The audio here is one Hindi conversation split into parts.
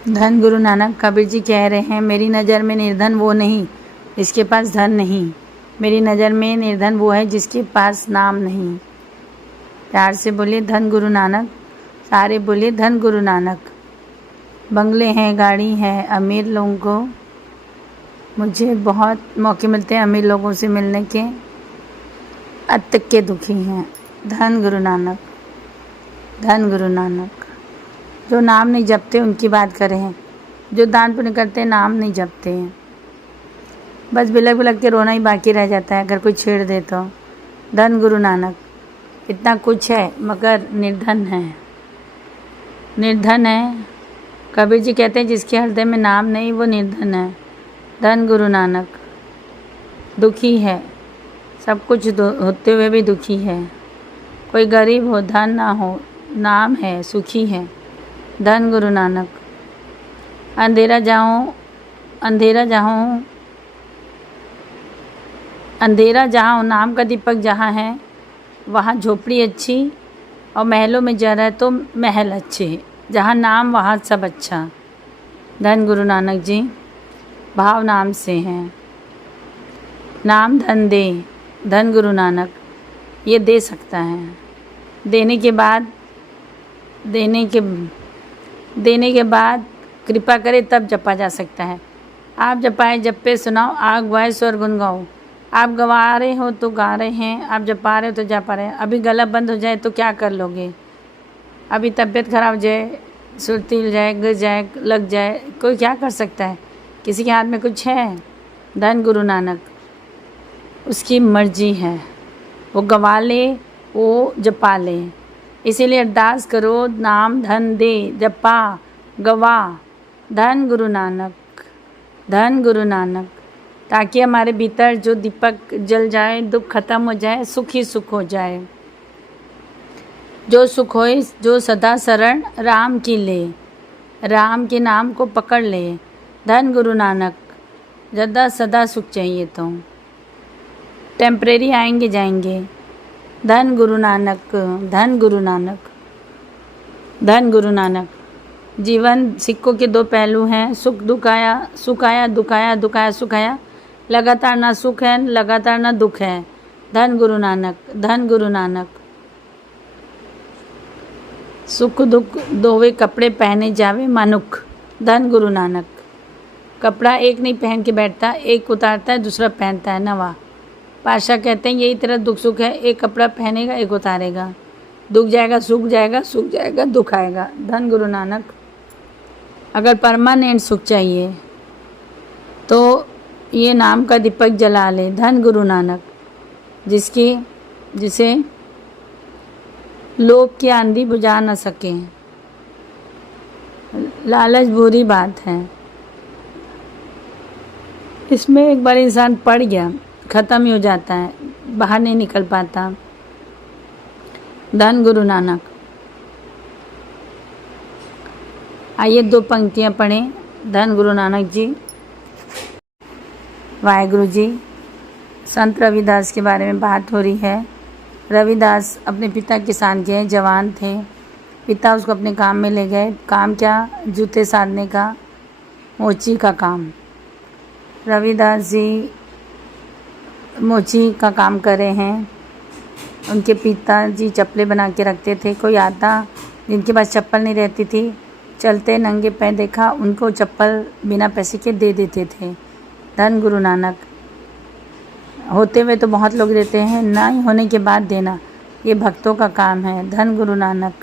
धन गुरु नानक। कबीर जी कह रहे हैं, मेरी नज़र में निर्धन वो नहीं जिसके पास धन नहीं, मेरी नज़र में निर्धन वो है जिसके पास नाम नहीं। प्यार से बोलिए धन गुरु नानक, सारे बोलिए धन गुरु नानक। बंगले हैं, गाड़ी है, अमीर लोगों को, मुझे बहुत मौके मिलते हैं अमीर लोगों से मिलने के, अब तक के दुखी हैं। धन गुरु नानक, धन गुरु नानक। जो नाम नहीं जपते उनकी बात करें, जो दान पुण्य करते हैं नाम नहीं जपते हैं, बस बिलक बिलक के रोना ही बाकी रह जाता है अगर कोई छेड़ दे तो। धन गुरु नानक। इतना कुछ है मगर निर्धन है, निर्धन है। कबीर जी कहते हैं जिसके हृदय में नाम नहीं वो निर्धन है। धन गुरु नानक। दुखी है, सब कुछ होते हुए भी दुखी है। कोई गरीब हो, धन ना हो, नाम है, सुखी है। धन गुरु नानक। अंधेरा जाऊं, अंधेरा जाऊं, अंधेरा जहाँ नाम का दीपक जहाँ है वहाँ झोपड़ी अच्छी, और महलों में जरा है तो महल अच्छे, जहाँ नाम वहाँ सब अच्छा। धन गुरु नानक जी। भाव नाम से हैं। नाम धन दे, धन गुरु नानक। ये दे सकता है, देने के बाद कृपा करे तब जपा जा सकता है। आप जपाए जपे सुनाओ, आप गवाए स्वर गुनगाओ। आप गवा रहे हो तो गा रहे हैं, आप जपा रहे हो तो जपा रहे हैं। अभी गला बंद हो जाए तो क्या कर लोगे? अभी तबीयत खराब हो जाए, सुरती हिल जाए, गिर जाए, लग जाए, कोई क्या कर सकता है? किसी के हाथ में कुछ है? धन गुरु नानक। उसकी मर्जी है, वो गवा ले, वो जपा ले। इसीलिए अरदास करो, नाम धन दे, जपा गवा। धन गुरु नानक, धन गुरु नानक। ताकि हमारे भीतर जो दीपक जल जाए, दुख खत्म हो जाए, सुख ही सुख हो जाए। जो सुख होए, जो सदा शरण राम की ले, राम के नाम को पकड़ ले। धन गुरु नानक। सदा सदा सुख चाहिए तो टेम्परेरी आएंगे जाएंगे। धन गुरु नानक, धन गुरु नानक, धन गुरु नानक। जीवन सिक्कों के दो पहलू हैं, सुख दुख आया, सुख आया, दुख आया, दुख आया, सुख आया। लगातार ना सुख है, लगातार ना दुख है। धन गुरु नानक, धन गुरु नानक। सुख दुख दोवे कपड़े पहने जावे मानुख। धन गुरु नानक। कपड़ा एक नहीं पहन के बैठता, एक उतारता है दूसरा पहनता है, नवा। पातशाह कहते हैं यही तरह दुख सुख है, एक कपड़ा पहनेगा एक उतारेगा, दुख जाएगा सूख जाएगा, सूख जाएगा दुख आएगा। धन गुरु नानक। अगर परमानेंट सुख चाहिए तो ये नाम का दीपक जला ले। धन गुरु नानक। जिसे लोभ की आंधी बुझा न सके। लालच बुरी बात है, इसमें एक बार इंसान पड़ गया ख़त्म ही हो जाता है, बाहर नहीं निकल पाता। धन गुरु नानक। आइए दो पंक्तियाँ पढ़ें। धन गुरु नानक जी। वाहेगुरु जी। संत रविदास के बारे में बात हो रही है। रविदास अपने पिता किसान के जवान थे। पिता उसको अपने काम में ले गए। काम क्या? जूते साधने का, मोची का काम। रविदास जी मोची का काम कर रहे हैं। उनके पिताजी चप्पलें बना के रखते थे। कोई आता जिनके पास चप्पल नहीं रहती थी, चलते नंगे पैर देखा, उनको चप्पल बिना पैसे के दे देते थे। धन गुरु नानक। होते हुए तो बहुत लोग देते हैं, ना ही होने के बाद देना, ये भक्तों का काम है। धन गुरु नानक,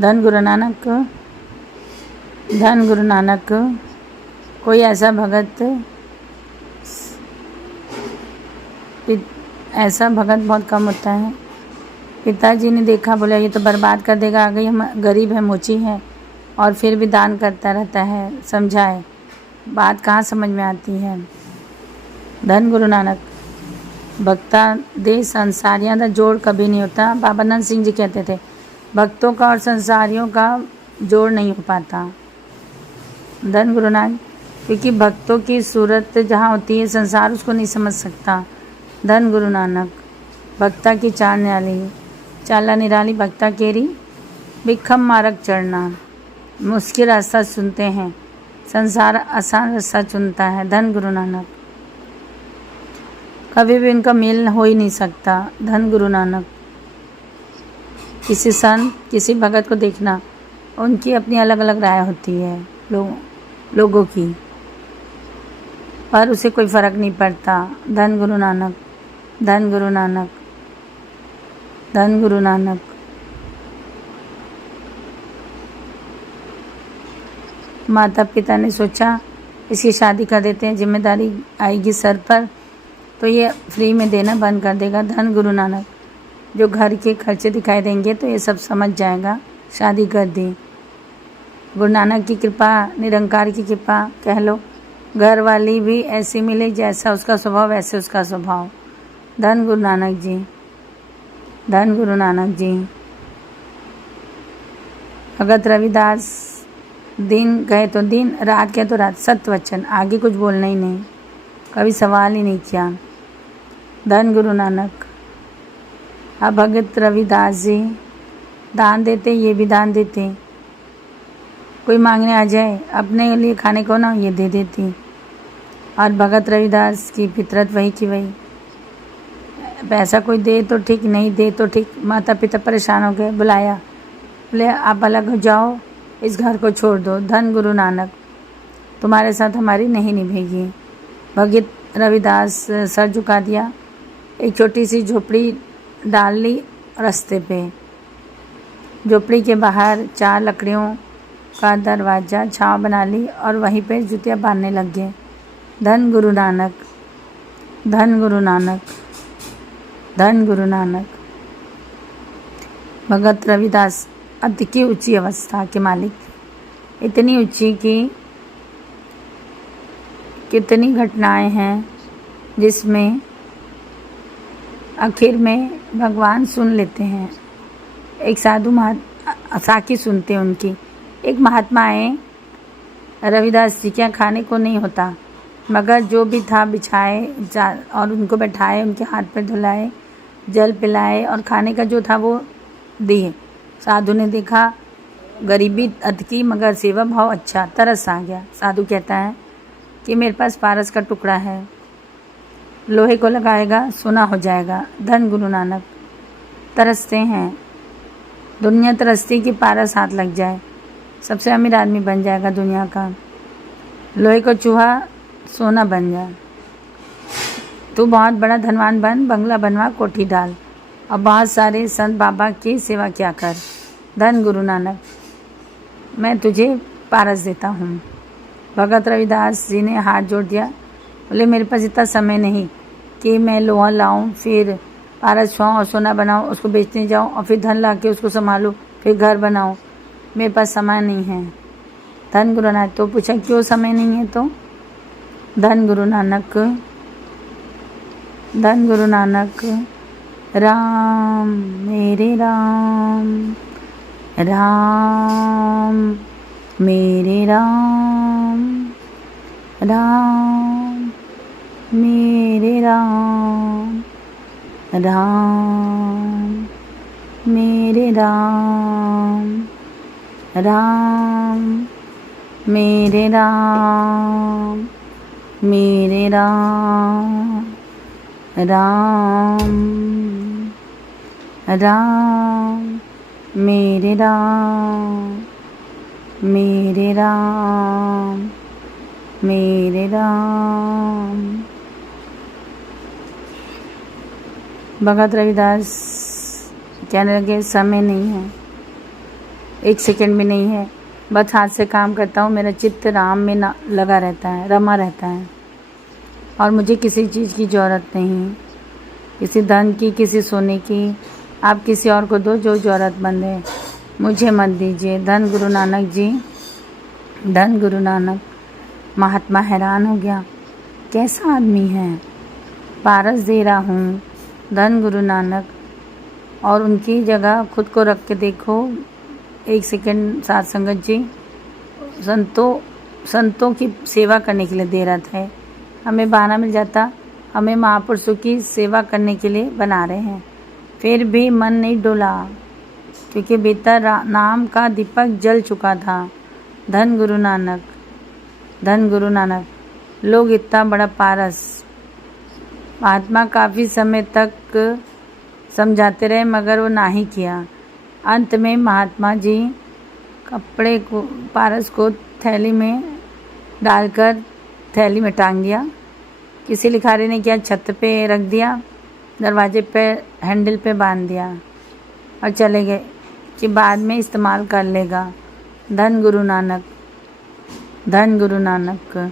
धन गुरु नानक, धन गुरु नानक। कोई ऐसा भगत बहुत कम होता है। पिताजी ने देखा, बोला ये तो बर्बाद कर देगा, आ गई, हम गरीब है, मोची है, और फिर भी दान करता रहता है। समझाए, बात कहाँ समझ में आती है। धन गुरु नानक। भक्ता दे संसारियां दा जोड़ कभी नहीं होता। बाबा नंद सिंह जी कहते थे भक्तों का और संसारियों का जोड़ नहीं हो पाता। धन गुरु नानक। क्योंकि भक्तों की सूरत जहाँ होती है, संसार उसको नहीं समझ सकता। धन गुरु नानक। भक्ता की चाल निराली, चाला निराली भक्ता केरी, भिखम मारक चढ़ना। मुश्किल रास्ता चुनते हैं, संसार आसान रास्ता चुनता है। धन गुरु नानक। कभी भी उनका मेल हो ही नहीं सकता। धन गुरु नानक। किसी संत, किसी भगत को देखना, उनकी अपनी अलग अलग राय होती है लोगों की, पर उसे कोई फ़र्क नहीं पड़ता। धन गुरु नानक। धन गुरु नानक। धन गुरु नानक। माता पिता ने सोचा इसकी शादी कर देते हैं, जिम्मेदारी आएगी सर पर तो ये फ्री में देना बंद कर देगा। धन गुरु नानक। जो घर के खर्चे दिखाई देंगे तो ये सब समझ जाएगा, शादी कर दी। गुरु नानक की कृपा, निरंकार की कृपा कह लो। घर वाली भी ऐसी मिले, जैसा उसका स्वभाव वैसे उसका स्वभाव। धन गुरु नानक जी। धन गुरु नानक जी। भगत रविदास दिन गए तो दिन, रात गए तो रात, सत्य वचन, आगे कुछ बोलना ही नहीं, कभी सवाल ही नहीं किया। धन गुरु नानक। अब भगत रविदास जी दान देते, ये भी दान देते। कोई मांगने आ जाए अपने लिए खाने को ना, ये दे देती। और भगत रविदास की फितरत वही की वही। पैसा कोई दे तो ठीक, नहीं दे तो ठीक। माता पिता परेशान हो गए, बुलाया, बोले आप अलग हो जाओ, इस घर को छोड़ दो। धन गुरु नानक। तुम्हारे साथ हमारी नहीं निभेगी। भगत रविदास सर झुका दिया, एक छोटी सी झोपड़ी डाल ली रास्ते पे। झोपड़ी के बाहर 4 लकड़ियों का दरवाज़ा छाँव बना ली और वहीं पे जुतियाँ बांधने लग गए। धन गुरु नानक। धन गुरु नानक। धन गुरु नानक। भगत रविदास अति की ऊंची अवस्था के मालिक थे, इतनी ऊंची कि कितनी घटनाएं हैं जिसमें आखिर में भगवान सुन लेते हैं। एक साधु साकी सुनते हैं उनकी। एक महात्मा आए, रविदास जी क्या खाने को नहीं होता, मगर जो भी था बिछाए और उनको बैठाए, उनके हाथ पैर धुलाए, जल पिलाए और खाने का जो था वो दिए। साधु ने देखा गरीबी अटकी मगर सेवा भाव अच्छा, तरस आ गया। साधु कहता है कि मेरे पास पारस का टुकड़ा है, लोहे को लगाएगा सोना हो जाएगा। धन गुरु नानक। तरसते हैं, दुनिया तरसती कि पारस हाथ लग जाए, सबसे अमीर आदमी बन जाएगा दुनिया का। लोहे को चूहा सोना बन जाए। तू बहुत बड़ा धनवान बन, बंगला बनवा, कोठी डाल और बहुत सारे संत बाबा की सेवा किया कर। धन गुरु नानक। मैं तुझे पारस देता हूँ। भगत रविदास जी ने हाथ जोड़ दिया, बोले मेरे पास इतना समय नहीं कि मैं लोहा लाऊं, फिर पारस छुआऊँ और सोना बनाऊँ, उसको बेचने जाऊँ और फिर धन ला के उसको संभालूँ, फिर घर बनाऊँ। मेरे पास समय नहीं है। धन गुरु नानक। तो पूछा क्यों समय नहीं है? तो धन गुरु नानक। धन गुरु नानक। राम मेरे राम, राम मेरे राम, राम मेरे राम, राम मेरे राम, राम मेरे राम, मेरे राम, राम राम मेरे राम, मेरे राम, मेरे राम। भगत रविदास कहने लगे समय नहीं है, 1 सेकंड भी नहीं है, बस हाथ से काम करता हूँ, मेरा चित्त राम में ना लगा रहता है, रमा रहता है और मुझे किसी चीज़ की ज़रूरत नहीं, किसी धन की, किसी सोने की। आप किसी और को दो जो ज़रूरतमंद है, मुझे मत दीजिए। धन गुरु नानक जी। धन गुरु नानक। महात्मा हैरान हो गया, कैसा आदमी है, पारस दे रहा हूँ। धन गुरु नानक। और उनकी जगह खुद को रख के देखो। 1 सेकंड साथ संगत जी, संतों की सेवा करने के लिए दे रहा था। हमें बहाना मिल जाता, हमें महापुरुषों की सेवा करने के लिए बना रहे हैं, फिर भी मन नहीं डोला, क्योंकि भीतर नाम का दीपक जल चुका था धन गुरु नानक, धन गुरु नानक। लोग इतना बड़ा पारस। महात्मा काफ़ी समय तक समझाते रहे मगर वो नहीं किया। अंत में महात्मा जी कपड़े को, पारस को थैली में डालकर थैली में टांग दिया। किसी लिखारी ने क्या छत पे रख दिया, दरवाजे पे हैंडल पे बांध दिया और चले गए कि बाद में इस्तेमाल कर लेगा। धन गुरु नानक, धन गुरु नानक।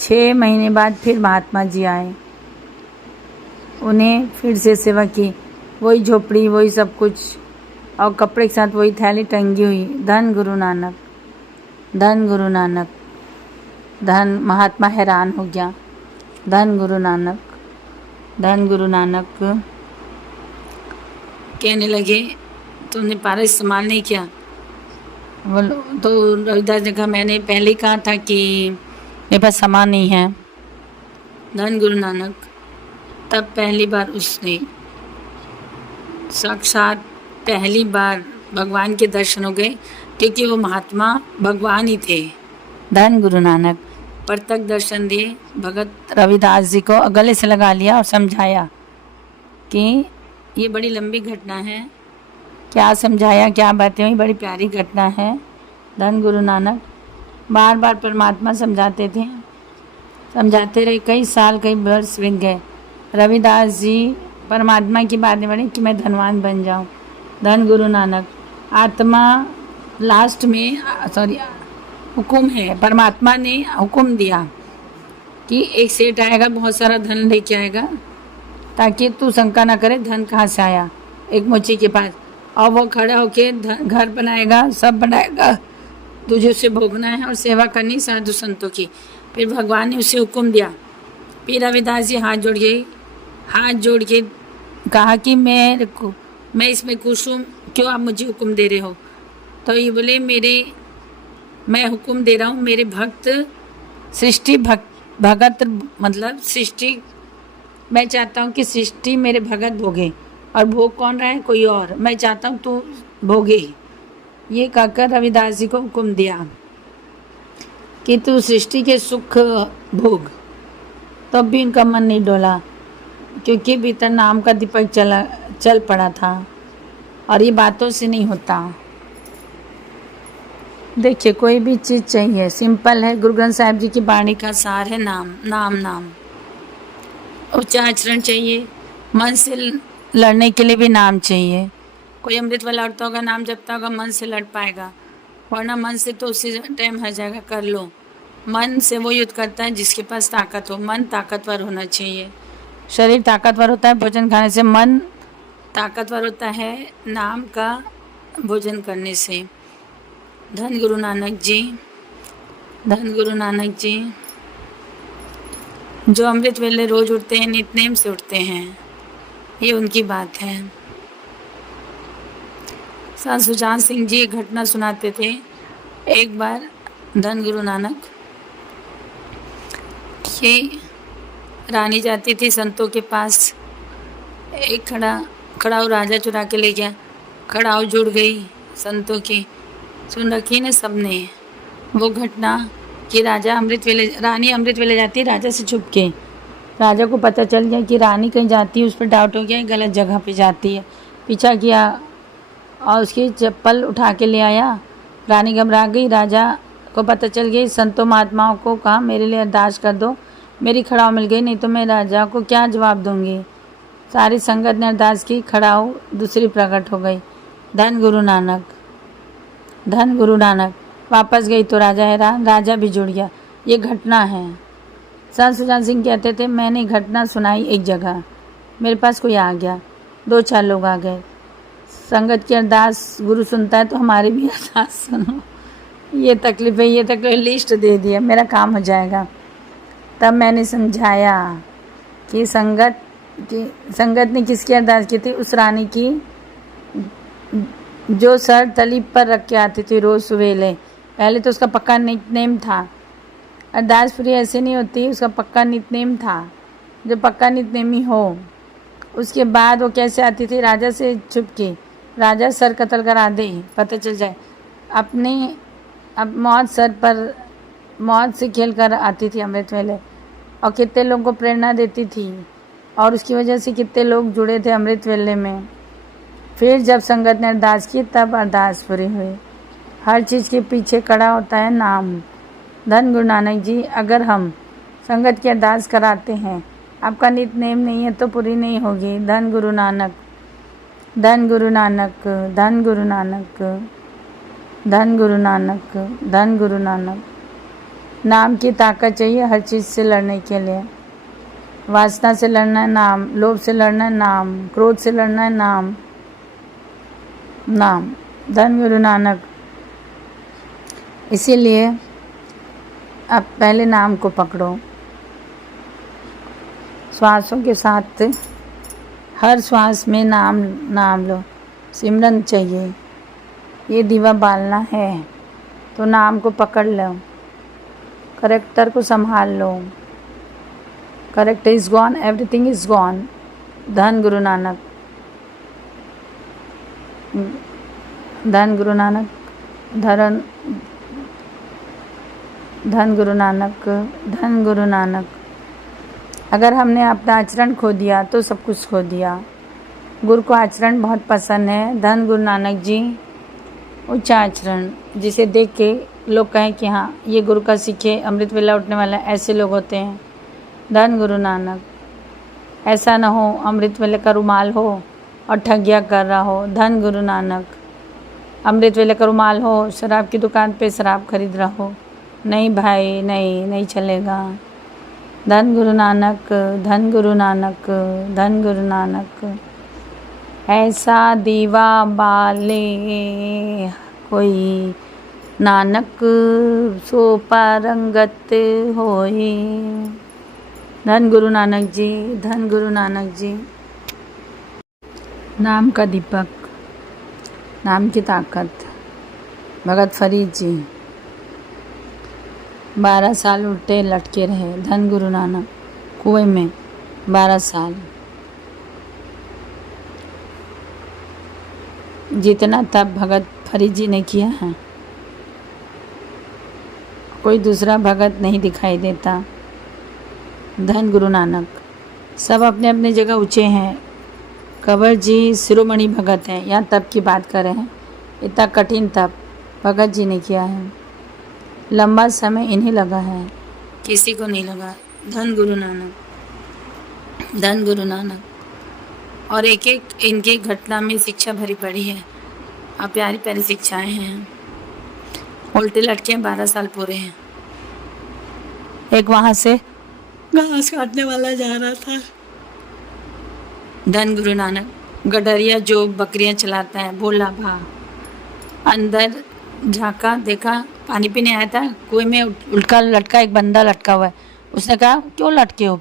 6 महीने बाद फिर महात्मा जी आए, उन्हें फिर से सेवा की। वही झोपड़ी, वही सब कुछ और कपड़े के साथ वही थैली टंगी हुई। धन गुरु नानक, धन गुरु नानक। धन महात्मा हैरान हो गया। धन गुरु नानक, धन गुरु नानक। कहने लगे तुमने पारस इस्तेमाल नहीं किया। बोलो तो रविदास ने कहा मैंने पहले ही कहा था कि मेरे पास सामान नहीं है। धन गुरु नानक। तब पहली बार उसने साक्षात पहली बार भगवान के दर्शन हो गए, क्योंकि वो महात्मा भगवान ही थे। धन गुरु नानक। प्रत्यक्ष दर्शन दिए। भगत रविदास जी को गले से लगा लिया और समझाया कि ये बड़ी लंबी घटना है। क्या समझाया, क्या बातें हुई, बड़ी प्यारी घटना है। धन गुरु नानक। बार बार परमात्मा समझाते थे, समझाते रहे। कई साल, कई वर्ष बीत गए। रविदास जी परमात्मा की बातें बढ़ी कि मैं धनवान बन जाऊं। धन गुरु नानक। आत्मा लास्ट में हुक्म है, परमात्मा ने हुक्म दिया कि एक सेठ आएगा, बहुत सारा धन लेके आएगा, ताकि तू शंका ना करे धन कहाँ से आया, एक मोची के पास। और वो खड़ा होके घर बनाएगा, सब बनाएगा, तुझे उसे भोगना है और सेवा करनी साधु संतों की। फिर भगवान ने उसे हुक्म दिया। फिर रविदास जी हाथ जोड़ के कहा कि मैं इसमें खुश हूँ, क्यों आप मुझे हुक्म दे रहे हो। तो ये बोले मैं हुक्म दे रहा हूँ, मेरे भक्त सृष्टि भगत मतलब सृष्टि, मैं चाहता हूँ कि सृष्टि मेरे भगत भोगे, और भोग कौन रहा है, कोई और, मैं चाहता हूँ तू भोगे। ये कहकर रविदास जी को हुक्म दिया कि तू सृष्टि के सुख भोग। तब भी इनका मन नहीं डोला, क्योंकि भीतर नाम का दीपक चल पड़ा था और ये बातों से नहीं होता। देखिए, कोई भी चीज़ चाहिए, सिंपल है। गुरु ग्रंथ साहिब जी की वाणी का सार है नाम, नाम, नाम। उच्च आचरण चाहिए, मन से लड़ने के लिए भी नाम चाहिए। कोई अमृत वाला लड़ता होगा, नाम जपता होगा, मन से लड़ पाएगा, वरना मन से तो उसी टाइम हर जाएगा। कर लो, मन से वो युद्ध करता है जिसके पास ताकत हो। मन ताकतवर होना चाहिए। शरीर ताकतवर होता है भोजन खाने से, मन ताकतवर होता है नाम का भोजन करने से। धन गुरु नानक जी, धन गुरु नानक जी। जो अमृत वेले रोज उठते हैं, नितनेम से उठते हैं, ये उनकी बात है। संत सुजान सिंह जी एक घटना सुनाते थे। एक बार धन गुरु नानक की रानी जाती थी संतों के पास। एक खड़ाऊ राजा चुरा के ले गया। खड़ाऊ जुड़ गई संतों की, सुन रखी ने सबने वो घटना कि रानी अमृत वेले जाती है राजा से छुप के। राजा को पता चल गया कि रानी कहीं जाती है, उस पर डाउट हो गया, गलत जगह पे जाती है। पीछा किया और उसकी चप्पल उठा के ले आया। रानी घबरा गई। राजा को पता चल गई। संतों महात्माओं को कहा मेरे लिए अरदास कर दो, मेरी खड़ाऊ मिल गई, नहीं तो मैं राजा को क्या जवाब दूंगी। सारी संगत ने अरदास की, खड़ाऊ दूसरी प्रकट हो गई। धन गुरु नानक, धन गुरु नानक। वापस गई तो राजा हैरान, राजा भी जुड़ गया। ये घटना है। संत सुजान सिंह कहते थे मैंने घटना सुनाई एक जगह, मेरे पास कोई आ गया, 2-4 लोग आ गए। संगत की अरदास गुरु सुनता है तो हमारी भी अरदास सुनो। ये तकलीफ है, ये तकलीफ, लिस्ट दे दिया, मेरा काम हो जाएगा। तब मैंने समझाया कि संगत ने किसकी अरदास की थी, उस रानी की जो सर तली पर रख के आती थी रोज़ सवेले। पहले तो उसका पक्का नितनेम था। अरदास पूरी ऐसे नहीं होती, उसका पक्का नितनेम था। जो पक्का नितनेमी हो, उसके बाद वो कैसे आती थी, राजा से छुप के, राजा सर कत्ल करा दे, पता चल जाए। अपने अब मौत से खेल कर आती थी अमृत वेले, और कितने लोगों को प्रेरणा देती थी, और उसकी वजह से कितने लोग जुड़े थे अमृत वेले में। फिर जब संगत ने अरदास की तब अरदास पूरी हुई। हर चीज़ के पीछे खड़ा होता है नाम। धन गुरु नानक जी, अगर हम संगत की अरदास कराते हैं, आपका नित नेम नहीं है तो पूरी नहीं होगी। धन गुरु नानक, धन गुरु नानक, धन गुरु नानक, धन गुरु नानक, धन गुरु नानक। नाम की ताकत चाहिए हर चीज़ से लड़ने के लिए। वासना से लड़ना है नाम, लोभ से लड़ना है नाम, क्रोध से लड़ना है नाम, नाम। धन गुरु नानक। इसीलिए अब पहले नाम को पकड़ो। श्वासों के साथ हर श्वास में नाम लो। सिमरन चाहिए। ये दीवा बालना है तो नाम को पकड़ लो, करेक्टर को संभाल लो। Character is gone, everything is gone. Dhan Guru Nanak, धन गुरु नानक, धन गुरु नानक, धन गुरु नानक। अगर हमने अपना आचरण खो दिया तो सब कुछ खो दिया। गुरु को आचरण बहुत पसंद है। धन गुरु नानक जी, उच्च आचरण जिसे देख के लोग कहें कि हाँ ये गुरु का सीखे, अमृत वेला उठने वाला, ऐसे लोग होते हैं। धन गुरु नानक। ऐसा ना हो अमृत वेले का रुमाल हो और ठगिया कर रहा हो। धन गुरु नानक। अमृत वेले का रुमाल हो, शराब की दुकान पे शराब खरीद रहा हो, नहीं भाई, नहीं चलेगा। धन गुरु नानक, धन गुरु नानक, धन गुरु नानक। ऐसा दीवा बाले कोई, नानक सो पारंगत होए। धन गुरु नानक जी, धन गुरु नानक जी। नाम का दीपक, नाम की ताकत। भगत फरीद जी 12 साल उल्टे लटके रहे। धन गुरु नानक। कुएं में 12 साल। जितना तप भगत फरीद जी ने किया है, कोई दूसरा भगत नहीं दिखाई देता। धन गुरु नानक। सब अपने अपने जगह ऊंचे हैं। कंवर जी शिरोमणि भगत हैं। यहाँ तप की बात कर रहे हैं। इतना कठिन तप भगत जी ने किया है। लंबा समय इन्हें लगा है, किसी को नहीं लगा। धन गुरु नानक, धन गुरु नानक। और एक एक इनकी घटना में शिक्षा भरी पड़ी है और प्यारी प्यारी शिक्षाएं हैं। उल्टे लटके 12 साल पूरे हैं। एक वहाँ से घास काटने वाला जा रहा था। धन गुरु नानक। गडरिया जो बकरियां चलाता है, बोला भा। अंदर झांका, देखा पानी पीने आया था, कुएं में उल्टा लटका एक बंदा लटका हुआ है। उसने कहा क्यों लटके हो?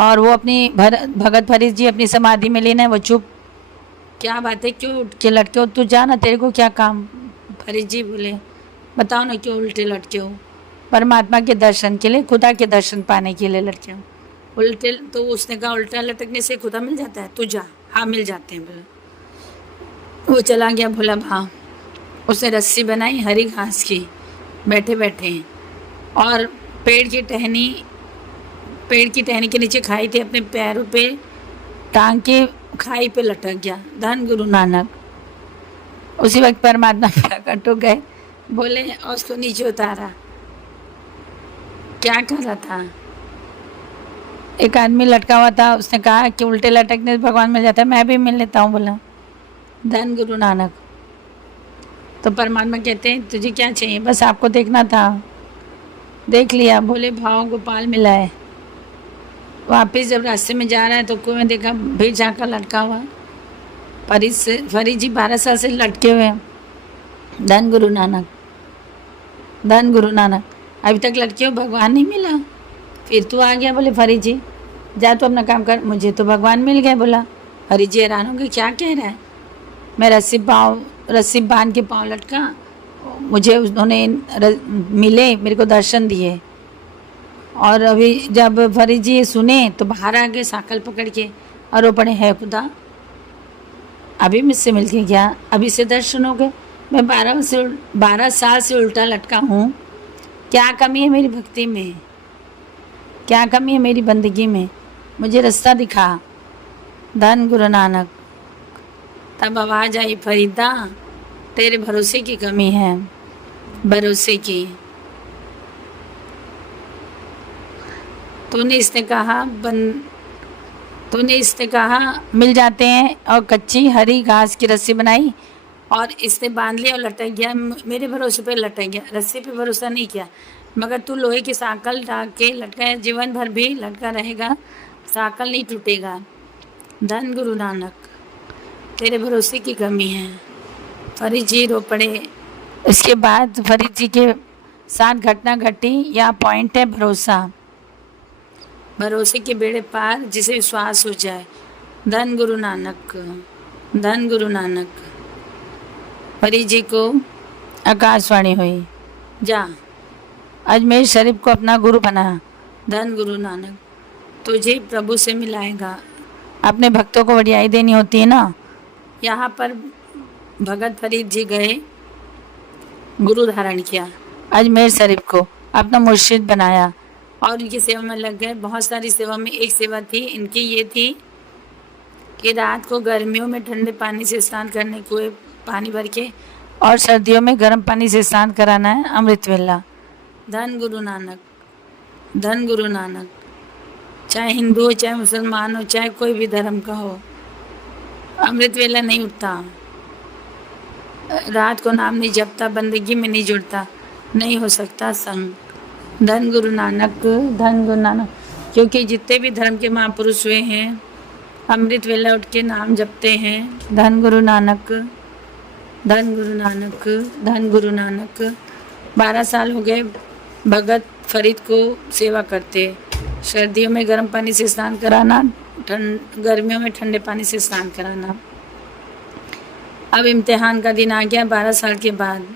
और वो अपनी भगत फरीद जी अपनी समाधि में लेना है, वो चुप। क्या बात है, क्यों उठ के लटके हो? तू जा ना, तेरे को क्या काम? फरीद जी बोले बताओ ना क्यों उल्टे लटके हो? परमात्मा के दर्शन के लिए, खुदा के दर्शन पाने के लिए लटके हो। उल्टे तो उसने कहा उल्टा लटकने से खुदा मिल जाता है? तू जा। हाँ मिल जाते हैं बोला। वो चला गया, बोला हाँ। उसने रस्सी बनाई हरी घास की, बैठे बैठे, और पेड़ की टहनी के नीचे खाई थी, अपने पैरों पे टांग के खाई पे लटक गया। धन गुरु नानक। उसी वक्त परमात्मा प्रकट हो गए, बोले और उसको नीचे उतारा। क्या कर रहा था? एक आदमी लटका हुआ था, उसने कहा कि उल्टे लटकने से भगवान मिल जाता है, मैं भी मिल लेता हूँ। बोला धन गुरु नानक। तो परमात्मा कहते हैं तुझे क्या चाहिए? बस आपको देखना था, देख लिया। भोले भाव गोपाल मिला है। वापिस जब रास्ते में जा रहा है तो कुएं में देखा भेड़ झाँका लटका हुआ। फरीद जी 12 साल से लटके हुए हैं। धन गुरु नानक, धन गुरु नानक। अभी तक लटके हो, भगवान नहीं मिला। फिर तू आ गया। बोले फरीद जी जा तू अपना काम कर, मुझे तो भगवान मिल गया। बोला फरीद जी हैरान हो गए, क्या कह रहा है? मैं रस्सी बांध के पाँव लटका, मुझे उन्होंने मिले, मेरे को दर्शन दिए। और अभी जब फरीद जी ये सुने तो बाहर आ गए साकल पकड़ के, और वो पड़े है खुदा अभी मुझसे मिल के गया, अभी से दर्शन हो गए। मैं 12 साल से उल्टा लटका हूँ। क्या कमी है मेरी भक्ति में, क्या कमी है मेरी बंदगी में, मुझे रास्ता दिखा धन गुरु नानक। तब आवाज़ आई, फरीदा तेरे भरोसे की कमी है, भरोसे की। तूने इसने कहा मिल जाते हैं, और कच्ची हरी घास की रस्सी बनाई और इसने बांध लिया और लटक गया। मेरे भरोसे पे लटक गया, रस्सी पे भरोसा नहीं किया। मगर तू लोहे की साकल डाल के लटका है, जीवन भर भी लटका रहेगा, साकल नहीं टूटेगा। धन गुरु नानक तेरे भरोसे की कमी है। फरीद जी रो पड़े। इसके बाद फरीद जी के साथ घटना घटी। यह पॉइंट है भरोसा, भरोसे के बेड़े पार जिसे विश्वास हो जाए। धन गुरु नानक, धन गुरु नानक। फरीद जी को आकाशवाणी हुई, जा अजमेर शरीफ को अपना गुरु बना। धन गुरु नानक तुझे प्रभु से मिलाएगा। अपने भक्तों को वडियाई देनी होती है ना। यहाँ पर भगत फरीद जी गए, गुरु धारण किया, अजमेर शरीफ को अपना मुर्शिद बनाया और उनकी सेवा में लग गए। बहुत सारी सेवा में एक सेवा थी इनकी, ये थी कि रात को गर्मियों में ठंडे पानी से स्नान करने को पानी भर के, और सर्दियों में गर्म पानी से स्नान कराना है, अमृत वेला। धन गुरु नानक, धन गुरु नानक। चाहे हिंदू हो, चाहे मुसलमान हो, चाहे कोई भी धर्म का हो, अमृत वेला नहीं उठता, रात को नाम नहीं जपता, बंदगी में नहीं जुड़ता, नहीं हो सकता संग। धन गुरु नानक, धन गुरु नानक। क्योंकि जितने भी धर्म के महापुरुष हुए हैं अमृत वेला उठ के नाम जपते हैं। धन गुरु नानक, धन गुरु नानक, धन गुरु नानक। 12 साल हो गए भगत फरीद को सेवा करते। सर्दियों में गर्म पानी से स्नान कराना, गर्मियों में ठंडे पानी से स्नान कराना। अब इम्तिहान का दिन आ गया 12 साल के बाद।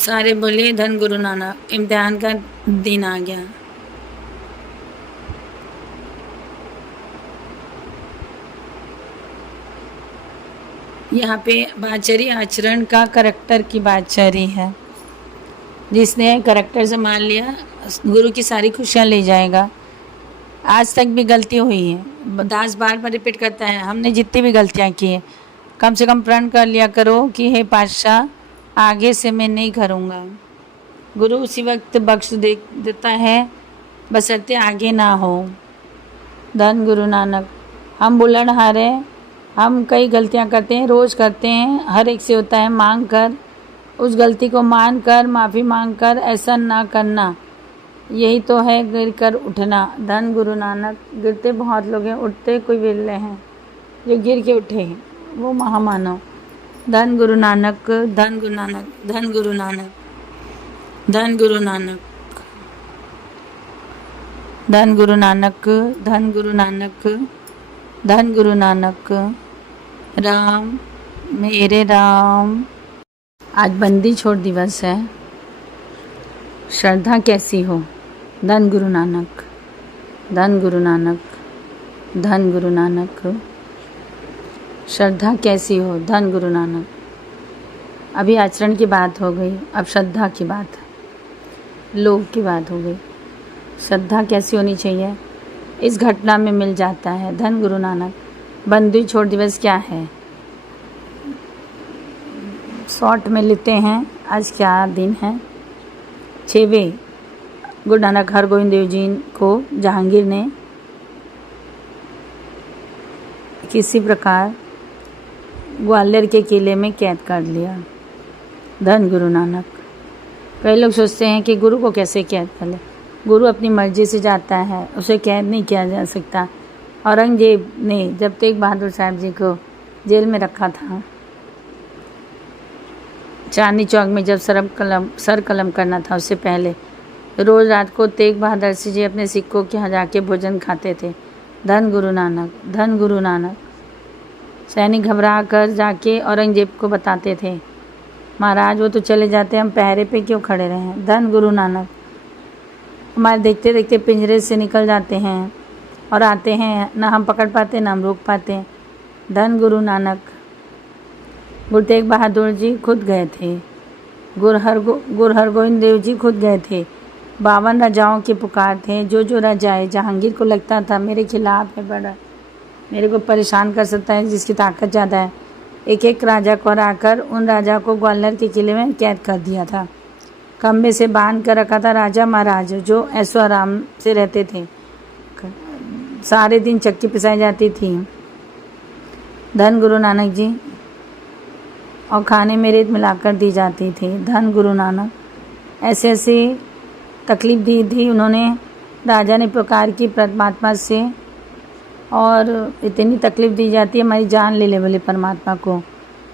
सारे बोले धन गुरु नानक, इम्तिहान का दिन आ गया। यहाँ पे बाचरी आचरण का करेक्टर की बात चल रही है। जिसने करेक्टर संभाल लिया गुरु की सारी खुशियाँ ले जाएगा। आज तक भी गलती हुई है, दास बार बार रिपीट करता है, हमने जितनी भी गलतियाँ की हैं कम से कम प्रण कर लिया करो कि हे पातशाह आगे से मैं नहीं करूँगा। गुरु उसी वक्त बख्श देता है, बशर्ते आगे ना हो। धन गुरु नानक। हम बुलंदहारे, हम कई गलतियाँ करते हैं, रोज़ करते हैं, हर एक से होता है। मांग कर, उस गलती को मान कर, माफ़ी मांग कर ऐसा ना करना, यही तो है गिर कर उठना। धन गुरु नानक। गिरते बहुत लोग हैं, उठते कोई विरले हैं। जो गिर के उठे वो महामानव। धन गुरु नानक, धन गुरु नानक, धन गुरु नानक, धन गुरु नानक, धन गुरु नानक, धन गुरु नानक, धन गुरु नानक। राम मेरे राम। आज बंदी छोड़ दिवस है। श्रद्धा कैसी हो? धन गुरु नानक, धन गुरु नानक, धन गुरु नानक। श्रद्धा कैसी हो? धन गुरु नानक। अभी आचरण की बात हो गई, अब श्रद्धा की बात, लोग की बात हो गई। श्रद्धा कैसी होनी चाहिए इस घटना में मिल जाता है। धन गुरु नानक। बंदी छोड़ दिवस क्या है, शॉर्ट में लेते हैं। आज क्या दिन है? 6वें गुरु नानक हरगोविंद देव जी को जहांगीर ने किसी प्रकार ग्वालियर के किले में कैद कर लिया। धन गुरु नानक। कई लोग सोचते हैं कि गुरु को कैसे कैद कर ले। गुरु अपनी मर्जी से जाता है, उसे कैद नहीं किया जा सकता। औरंगजेब ने जब तेग बहादुर साहब जी को जेल में रखा था, चांदनी चौक में जब सर कलम करना था, उससे पहले रोज़ रात को तेग बहादुर जी अपने सिक्कों के यहाँ जाके भोजन खाते थे। धन गुरु नानक, धन गुरु नानक। सैनिक घबरा कर जाके औरंगजेब को बताते थे, महाराज वो तो चले जाते, हम पहरे पे क्यों खड़े रहें। धन गुरु नानक। हमारे देखते देखते पिंजरे से निकल जाते हैं और आते हैं, ना हम पकड़ पाते ना हम रोक पाते। धन गुरु नानक। गुरु तेग बहादुर जी खुद गए थे। गुरु हरगोविंद देव जी खुद गए थे। 52 राजाओं के पुकार थे। जो राजाए जहांगीर को लगता था मेरे खिलाफ है, बड़ा मेरे को परेशान कर सकता है, जिसकी ताकत ज़्यादा है, एक एक राजा को हराकर उन राजा को ग्वालियर के किले में कैद कर दिया था। खंबे से बांध कर रखा था। राजा महाराज जो ऐसो आराम से रहते थे। सारे दिन चक्की पिसाई जाती थी, धन गुरु नानक जी, और खाने में रेत मिलाकर दी जाती थी, धन गुरु नानक। ऐसे ऐसे तकलीफ दी थी उन्होंने। राजा ने पुकार की परमात्मा से, और इतनी तकलीफ़ दी जाती है, हमारी जान ले बोले परमात्मा को।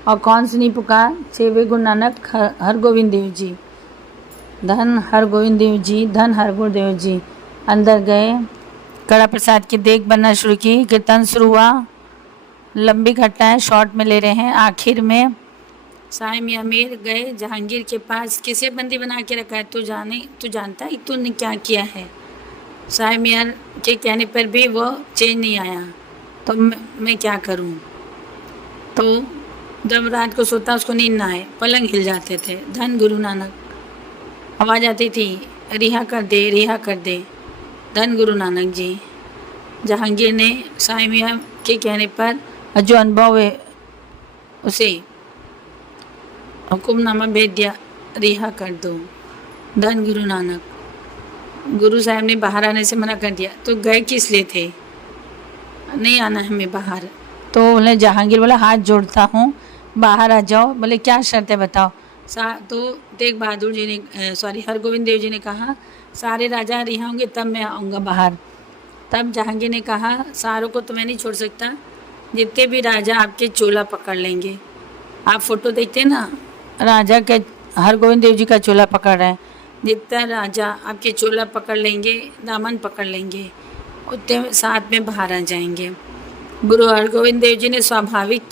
और कौन सी नहीं पुकार, छेवे गुरु नानक हरगोविंद देव जी, धन हरगोविंद देव जी, धन हरगुरुदेव जी। अंदर गए, कड़ा प्रसाद की देग बनना शुरू की, कीर्तन शुरू हुआ। लंबी घटना है, शॉर्ट में ले रहे हैं। आखिर में साईं मियां मीर गए जहांगीर के पास। किसे बंदी बना के रखा है, तू जानता है तूने क्या किया है। साईं मियां के कहने पर भी वो चैन नहीं आया, तो मैं क्या करूं। तो जब रात को सोता उसको नींद ना आए, पलंग हिल जाते थे। धन गुरु नानक। आवाज़ आती थी, रिहा कर दे, रिहा कर दे, धन गुरु नानक जी। जहांगीर ने साईं मियां के कहने पर जो अनुभव है उसे हुक्मनामा भेज दिया, रिहा कर दो, धन गुरु नानक। गुरु साहब ने बाहर आने से मना कर दिया। तो गए किस लिए थे, नहीं आना हमें बाहर। तो बोले, जहांगीर बोला हाथ जोड़ता हूँ, बाहर आ जाओ। बोले क्या शर्त है बताओ। तो तेग बहादुर जी ने हरगोविंद देव जी ने कहा, सारे राजा रिहा होंगे तब मैं आऊँगा बाहर। तब जहांगीर ने कहा, सारों को तो मैं नहीं छोड़ सकता, जितने भी राजा आपके चोला पकड़ लेंगे। आप फोटो देखते ना, राजा के हरगोविंद देव जी का चोला पकड़ रहे हैं। जितना राजा आपके चोला पकड़ लेंगे, दामन पकड़ लेंगे, उतने साथ में बाहर आ जाएंगे। गुरु हरगोविंद देव जी ने स्वाभाविक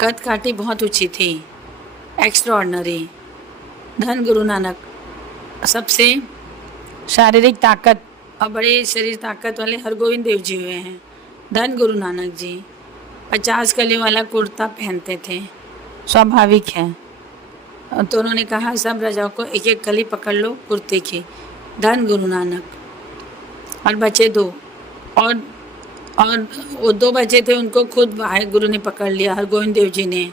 कद काठी बहुत ऊंची थी, एक्स्ट्राऑर्डिनरी। धन गुरु नानक। सबसे शारीरिक ताकत और बड़े शरीर ताकत वाले हरगोविंद देव जी हुए हैं। धन गुरु नानक जी 50 कलियों वाला कुर्ता पहनते थे, स्वाभाविक है। तो उन्होंने कहा, सब राजाओं को एक एक कली पकड़ लो कुर्ते की, धन गुरु नानक। और बचे 2, और वो 2 बचे थे, उनको खुद गुरु ने पकड़ लिया, हरगोविंद देव जी ने।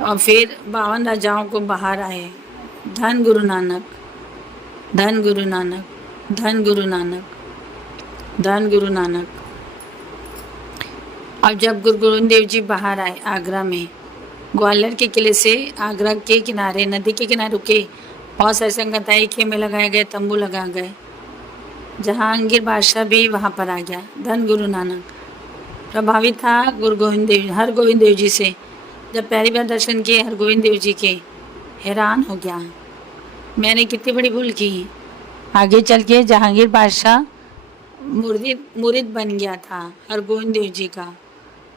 और फिर 52 राजाओं को बाहर आए, धन गुरु नानक, धन गुरु नानक, धन गुरु नानक, धन गुरु नानक। अब जब गुरु गोविंद देव जी बाहर आए आगरा में, ग्वालियर के किले से आगरा के किनारे, नदी के किनारे रुके। बहुत सारे संगताई खेमे लगाए गए, तंबू लगा गए। जहांगीर बादशाह भी वहाँ पर आ गया। धन गुरु नानक प्रभावित था हरगोविंद देव जी से। जब पहली बार दर्शन किए हरगोविंद देव जी के, हैरान हो गया, मैंने कितनी बड़ी भूल की। आगे चल के जहांगीर बादशाह मुरीद बन गया था हरगोविंद देव जी का।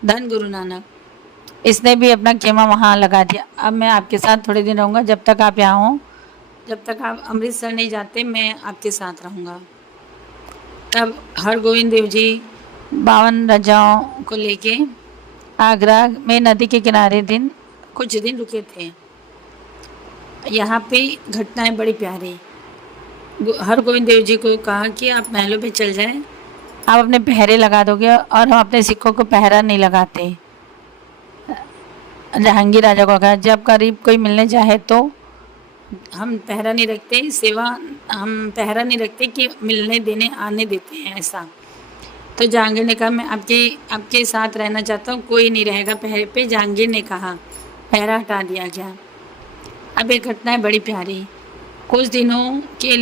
धन गुरु नानक। इसने भी अपना खेमा वहाँ लगा दिया। अब मैं आपके साथ थोड़े दिन रहूँगा, जब तक आप यहाँ हो, जब तक आप अमृतसर नहीं जाते मैं आपके साथ रहूँगा। तब हरगोविंद देव जी 52 राजाओं को लेके आगरा में नदी के किनारे कुछ दिन रुके थे। यहाँ पे घटनाएं बड़ी प्यारी। हरगोविंद देव जी को कहा कि आप महलों पे चल जाएं, आप अपने पहरे लगा दोगे, और हम अपने सिक्कों को पहरा नहीं लगाते। जहांगीर राजा को कहा, जब करीब कोई मिलने चाहे तो हम पहरा नहीं रखते, हम पहरा नहीं रखते कि मिलने देने आने देते हैं, ऐसा। तो जहांगीर ने कहा, मैं आपके साथ रहना चाहता हूँ, कोई नहीं रहेगा पहरे पे। जहांगीर ने कहा, पहरा हटा दिया गया। अब एक घटना है बड़ी प्यारी। कुछ दिनों के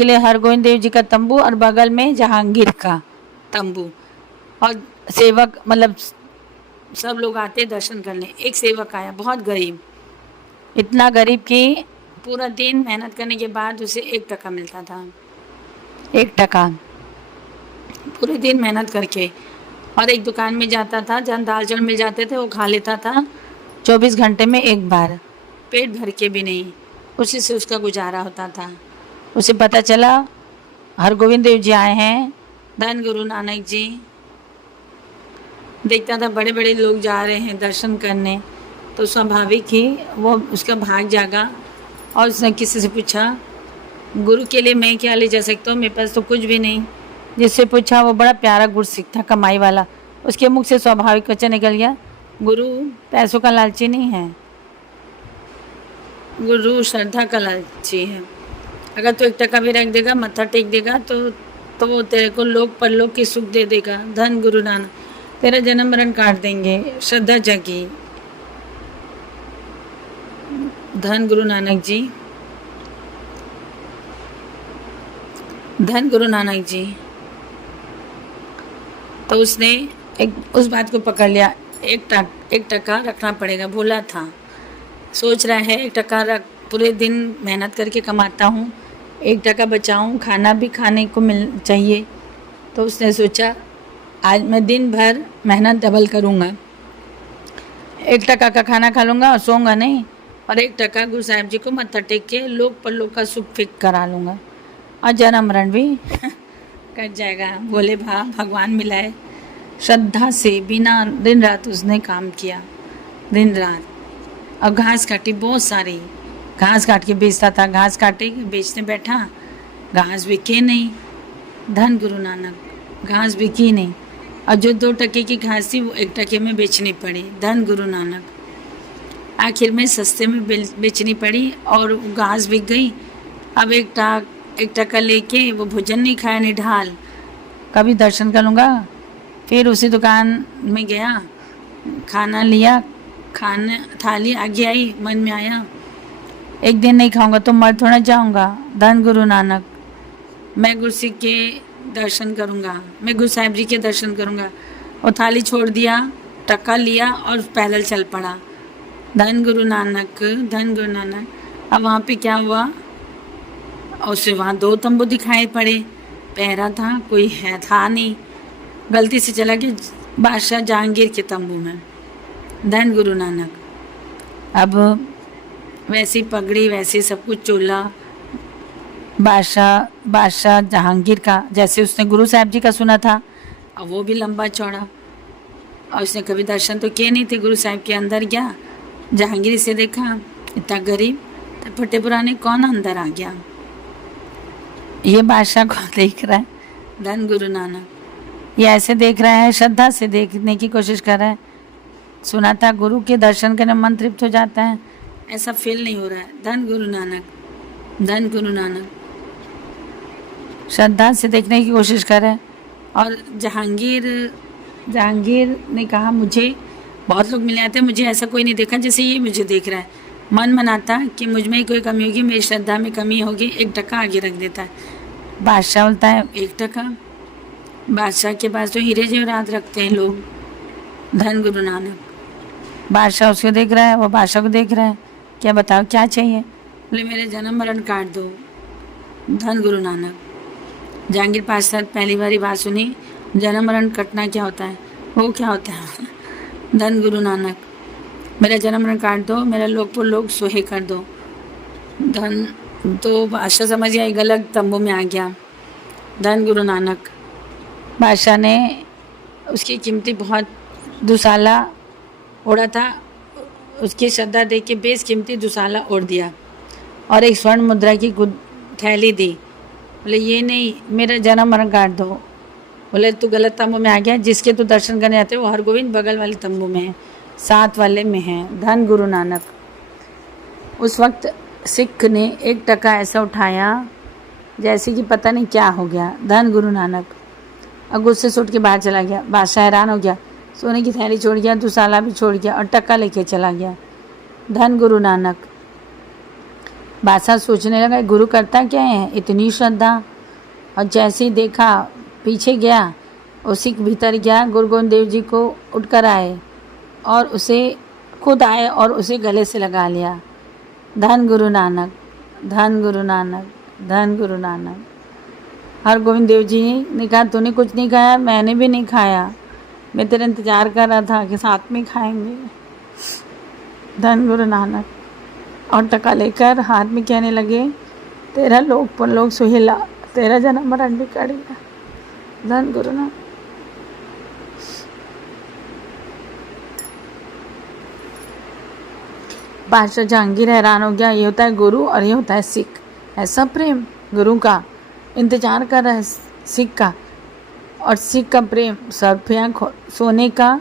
लिए हरगोविंद देव जी का तंबू, और बगल में जहांगीर का तंबू, और सेवक, मतलब सब लोग आते दर्शन करने। एक सेवक आया, बहुत गरीब, इतना गरीब कि पूरा दिन मेहनत करने के बाद उसे 1 टका मिलता था। 1 टका पूरे दिन मेहनत करके। और एक दुकान में जाता था जहाँ दाल चावल मिल जाते थे, वो खा लेता था 24 घंटे में 1 बार, पेट भर के भी नहीं, उसी से उसका गुजारा होता था। उसे पता चला हरगोविंद देव जी आए हैं, धन गुरु नानक जी। देखता था बड़े बड़े लोग जा रहे हैं दर्शन करने, तो स्वाभाविक ही वो उसका भाग जागा और उसने किसी से पूछा, गुरु के लिए मैं क्या ले जा सकता हूँ, मेरे पास तो कुछ भी नहीं। जिससे पूछा वो बड़ा प्यारा गुरसिक था, कमाई वाला। उसके मुख से स्वाभाविक वचन निकल गया, गुरु पैसों का लालची नहीं है, गुरु श्रद्धा का लालची है। अगर तू 1 टका भी रख देगा, मत्था टेक देगा, तो वो तेरे को लोक परलोक की सुख दे देगा। धन गुरु नानक, तेरा जन्म मरण काट देंगे, श्रद्धा जगी। धन गुरु नानक जी, धन गुरु नानक जी। तो उसने उस बात को पकड़ लिया, 1 टका रखना पड़ेगा। भोला था, सोच रहा है 1 टका रख, पूरे दिन मेहनत करके कमाता हूँ, 1 टका बचाऊँ, खाना भी खाने को मिल चाहिए। तो उसने सोचा आज मैं दिन भर मेहनत डबल करूँगा, 1 टका का खाना खा लूँगा और सोऊंगा नहीं, और 1 टका गुरु साहिब जी को मत्था टेक के लोक परलोक का सुख फिक करा लूँगा और जन्म मरण भी कट जाएगा। बोले भगवान मिलाए। श्रद्धा से बिना दिन रात उसने काम किया, दिन रात। और घास काटी, बहुत सारी घास काट के बेचता था। घास काटे बेचने बैठा, घास बिके नहीं। धन गुरु नानक, घास बिकी नहीं। और जो 2 टके की घास थी वो 1 टके में बेचनी पड़ी। धन गुरु नानक, आखिर में सस्ते में बेचनी पड़ी और घास बिक गई। अब 1 टका लेके वो भोजन नहीं खाया, नहीं ढाल, कभी दर्शन कर लूँगा। फिर उसी दुकान में गया, खाना लिया, खाना थाली आगे आई, मन में आया 1 दिन नहीं खाऊंगा तो मर थोड़ा जाऊंगा। धन गुरु नानक, मैं गुरसिक के दर्शन करूंगा, मैं गुरु साहिब जी के दर्शन करूंगा। और थाली छोड़ दिया, टका लिया और पैदल चल पड़ा। धन गुरु नानक, धन गुरु नानक। अब वहाँ पे क्या हुआ, और उसे वहाँ 2 तंबू दिखाई पड़े। पहरा था, कोई है था नहीं, गलती से चला गया बादशाह जहांगीर के तंबू में। धन गुरु नानक। अब वैसी पगड़ी, वैसे सब कुछ, चोला बादशाह जहांगीर का, जैसे उसने गुरु साहिब जी का सुना था, और वो भी लंबा चौड़ा। और उसने कभी दर्शन तो किए नहीं थे गुरु साहिब के। अंदर गया, जहांगीर से देखा, इतना गरीब, तो फटे पुराने कौन अंदर आ गया। ये बादशाह को देख रहा है, धन गुरु नानक। ये ऐसे देख रहा है, श्रद्धा से देखने की कोशिश कर रहा है। सुना था गुरु के दर्शन करने मन तृप्त हो जाता है, ऐसा फील नहीं हो रहा है। धन गुरु नानक, धन गुरु नानक। श्रद्धा से देखने की कोशिश कर रहा है। और जहांगीर ने कहा, मुझे बहुत लोग मिले आते हैं, मुझे ऐसा कोई नहीं देखा जैसे ये मुझे देख रहा है। मन मनाता कि मुझ में कोई कमी होगी, मेरी श्रद्धा में कमी होगी, 1 टका आगे रख देता है। बादशाह बोलता है 1 टका, बादशाह के पास तो हीरे जेवरात रखते हैं लोग। धन गुरु नानक। बादशाह उसको देख रहा है, वो बादशाह को देख रहा है, क्या बताओ क्या चाहिए। बोले मेरे जन्म मरण काट दो। धन गुरु नानक। जहांगीर पाशाह पहली बार बात सुनी, जन्म मरण कटना क्या होता है, वो क्या होता है। धन गुरु नानक, मेरा जन्म मरण काट दो, मेरा लोक पर लोग सोहे कर दो। धन, तो बादशाह समझ गया, गलत तंबू में आ गया। धन गुरु नानक। बादशाह ने उसकी कीमती बहुत दुसाला ओढ़ा था, उसकी श्रद्धा देख के बेशकीमती दुसाला ओढ़ दिया और एक स्वर्ण मुद्रा की थैली दी। बोले ये नहीं, मेरा जन्म मरण काट दो। बोले तू गलत तंबू में आ गया, जिसके तू दर्शन करने आते वो हरगोविंद बगल वाले तंबू में है, 7 वाले में है। धन गुरु नानक। उस वक्त सिख ने 1 टका ऐसा उठाया जैसे कि पता नहीं क्या हो गया। धन गुरु नानक। और गुस्से से उठ के बाहर चला गया। बादशाह हैरान हो गया, सोने की थैली छोड़ गया, दुसाला भी छोड़ गया और टका लेके चला गया। धन गुरु नानक। बादशाह सोचने लगा गुरु करता क्या है, इतनी श्रद्धा। और जैसे ही देखा, पीछे गया, उसी के भीतर गया, गुरु गोविंद देव जी को उठकर आए और उसे खुद आए और उसे गले से लगा लिया। धन गुरु नानक, धन गुरु नानक, धन गुरु नानक। हरगोविंद देव जी ने कहा तूने कुछ नहीं खाया, मैंने भी नहीं खाया, मैं तेरा इंतज़ार कर रहा था कि साथ में खाएंगे। धन गुरु नानक। और टका लेकर हाथ में कहने लगे, तेरा लोक पर लोग सुहेला, तेरा जन्म मरण भी कट गया। धन गुरु नानक। बादशाह जहांगीर हैरान हो गया, ये होता है गुरु और ये होता है सिख। ऐसा प्रेम गुरु का इंतजार कर रहा है सिख का, और सिख का प्रेम सर फेंक सोने का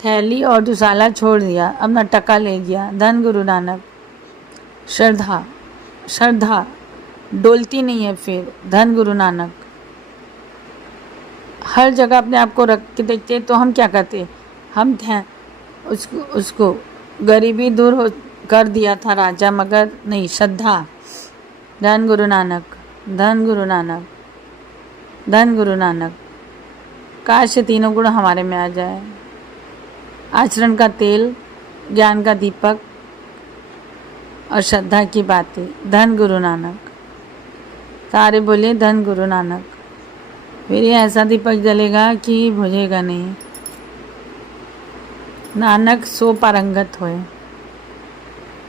थैली और दुसाला छोड़ दिया, अपना टका ले गया। धन गुरु नानक। श्रद्धा श्रद्धा डोलती नहीं है फिर। धन गुरु नानक। हर जगह अपने आप को रख के देखते तो हम क्या करते, हम ध्यान उसको गरीबी दूर हो कर दिया था राजा, मगर नहीं, श्रद्धा। धन गुरु नानक। धन गुरु नानक। धन गुरु नानक। काश ये तीनों गुण हमारे में आ जाए। आचरण का तेल, ज्ञान का दीपक और श्रद्धा की बातें। धन गुरु नानक। सारे बोले धन गुरु नानक। फिर ये ऐसा दीपक जलेगा कि बुझेगा नहीं। नानक सो पारंगत होए,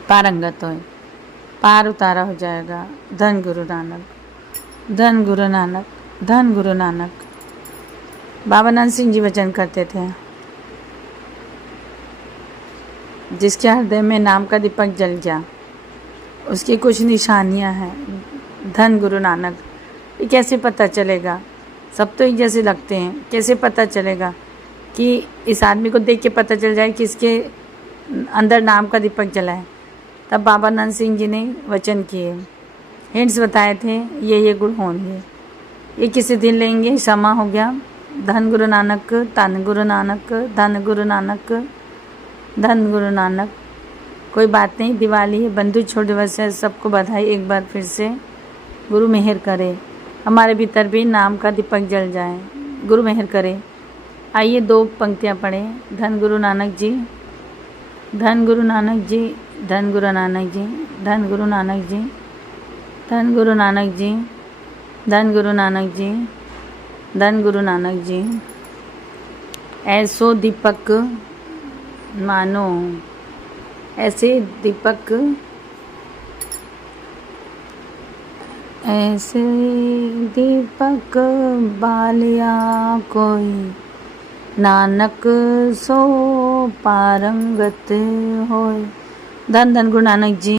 पारंगत होए, पार उतारा हो जाएगा। धन गुरु नानक। धन गुरु नानक। धन गुरु नानक। बाबा नंद सिंह जी वचन करते थे, जिसके हृदय में नाम का दीपक जल गया उसकी कुछ निशानियां हैं। धन गुरु नानक। ये कैसे पता चलेगा, सब तो एक जैसे लगते हैं, कैसे पता चलेगा कि इस आदमी को देख के पता चल जाए कि इसके अंदर नाम का दीपक जला है। तब बाबा नंद सिंह जी ने वचन किए, हिंट्स बताए थे, ये गुण होंगे, ये किसी दिन लेंगे। क्षमा हो गया। धन गुरु नानक। धन गुरु नानक। धन गुरु नानक। धन गुरु नानक। कोई बात नहीं, दिवाली है, बंधु छोड़ दिवस है, सबको बधाई एक बार फिर से। गुरु मेहर करे हमारे भीतर भी नाम का दीपक जल जाए। गुरु मेहर करे। आइए 2 पंक्तियाँ पढ़ें। धन गुरु नानक जी। धन गुरु नानक जी। धन गुरु नानक जी। धन गुरु नानक जी। धन गुरु नानक जी। धन गुरु नानक जी। धन गुरु नानक जी। ऐसो दीपक मानो, ऐसे दीपक, ऐसे दीपक बालिया कोई, नानक सो पारंगत होय। धन धन गुरु नानक जी।